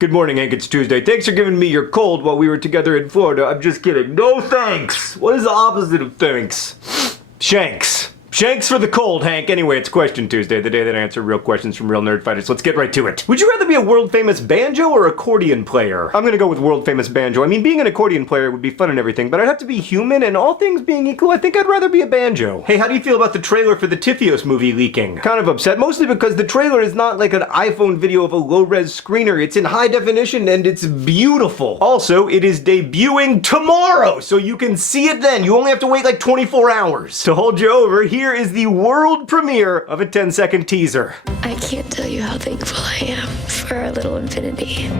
Good morning, Hank. It's Tuesday. Thanks for giving me your cold while we were together in Florida. I'm just kidding. No thanks. What is the opposite of thanks? Shanks. Shanks for the cold, Hank. Anyway, it's Question Tuesday, the day that I answer real questions from real nerd fighters. Let's get right to it. Would you rather be a world-famous banjo or accordion player? I'm gonna go with world-famous banjo. I mean, being an accordion player would be fun and everything, but I'd have to be human, and all things being equal, I think I'd rather be a banjo. Hey, how do you feel about the trailer for the TFIOS movie leaking? Kind of upset, mostly because the trailer is not like an iPhone video of a low-res screener. It's in high definition, and it's beautiful. Also, it is debuting tomorrow, so you can see it then. You only have to wait like 24 hours. To hold you over, here is the world premiere of a 10-second teaser. I can't tell you how thankful I am for our little infinity.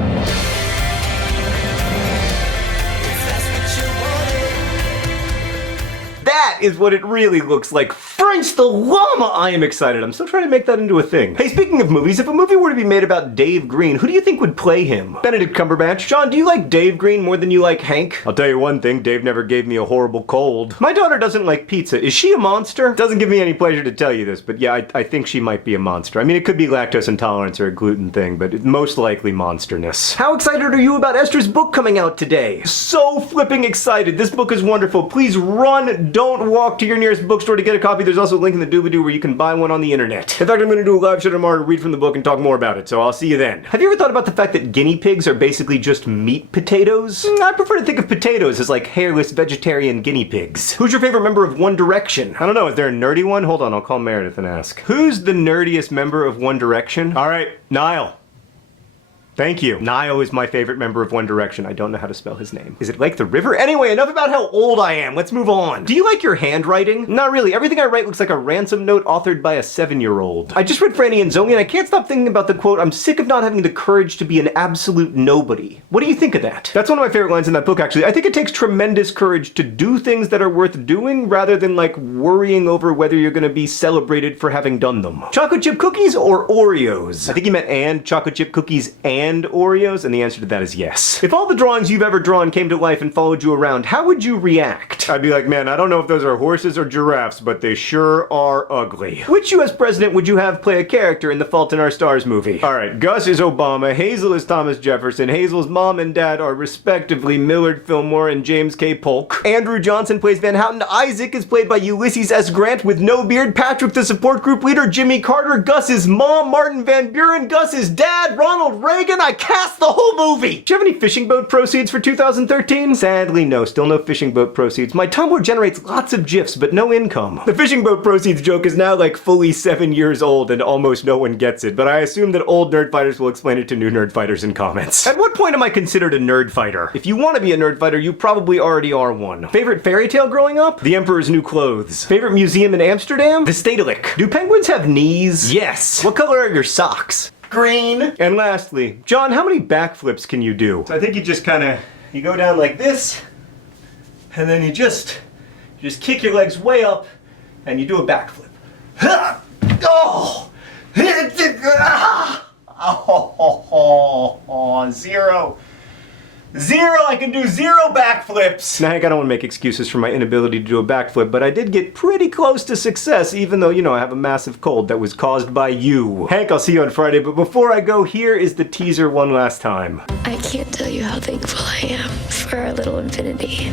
That is what it really looks like. French the llama! I am excited. I'm still trying to make that into a thing. Hey, speaking of movies, if a movie were to be made about Dave Green, who do you think would play him? Benedict Cumberbatch? Sean, do you like Dave Green more than you like Hank? I'll tell you one thing, Dave never gave me a horrible cold. My daughter doesn't like pizza. Is she a monster? Doesn't give me any pleasure to tell you this, but yeah, I think she might be a monster. I mean, it could be lactose intolerance or a gluten thing, but it's most likely monsterness. How excited are you about Esther's book coming out today? So flipping excited. This book is wonderful. Please run, don't walk to your nearest bookstore to get a copy. There's also a link in the doobly-doo where you can buy one on the internet. In fact, I'm going to do a live show tomorrow to read from the book and talk more about it, so I'll see you then. Have you ever thought about the fact that guinea pigs are basically just meat potatoes? I prefer to think of potatoes as like hairless vegetarian guinea pigs. Who's your favorite member of One Direction? I don't know, is there a nerdy one? Hold on, I'll call Meredith and ask. Who's the nerdiest member of One Direction? All right, Niall. Thank you. Niall is my favorite member of One Direction. I don't know how to spell his name. Is it like the river? Anyway, enough about how old I am. Let's move on. Do you like your handwriting? Not really. Everything I write looks like a ransom note authored by a 7-year-old. I just read Franny and Zooey and I can't stop thinking about the quote, "I'm sick of not having the courage to be an absolute nobody." What do you think of that? That's one of my favorite lines in that book, actually. I think it takes tremendous courage to do things that are worth doing rather than like worrying over whether you're gonna be celebrated for having done them. Chocolate chip cookies or Oreos? I think he meant and chocolate chip cookies and Oreos, and the answer to that is yes. If all the drawings you've ever drawn came to life and followed you around, how would you react? I'd be like, man, I don't know if those are horses or giraffes, but they sure are ugly. Which US president would you have play a character in the Fault in Our Stars movie? Alright, Gus is Obama, Hazel is Thomas Jefferson, Hazel's mom and dad are respectively Millard Fillmore and James K. Polk. Andrew Johnson plays Van Houten, Isaac is played by Ulysses S. Grant with no beard, Patrick the support group leader, Jimmy Carter, Gus's mom, Martin Van Buren, Gus's dad, Ronald Reagan. I cast the whole movie! Do you have any fishing boat proceeds for 2013? Sadly, no. Still no fishing boat proceeds. My Tumblr generates lots of GIFs, but no income. The fishing boat proceeds joke is now like fully 7 years old and almost no one gets it, but I assume that old nerd fighters will explain it to new nerd fighters in comments. At what point am I considered a nerd fighter? If you want to be a nerd fighter, you probably already are one. Favorite fairy tale growing up? The Emperor's New Clothes. Favorite museum in Amsterdam? The Stedelijk. Do penguins have knees? Yes. What color are your socks? Green. And lastly, John, how many backflips can you do? So I think you just you go down like this, and then you just kick your legs way up, and you do a backflip. Oh! Oh, zero. I can do 0 backflips! Now, Hank, I don't want to make excuses for my inability to do a backflip, but I did get pretty close to success, even though, you know, I have a massive cold that was caused by you. Hank, I'll see you on Friday, but before I go, here is the teaser one last time. I can't tell you how thankful I am for our little infinity.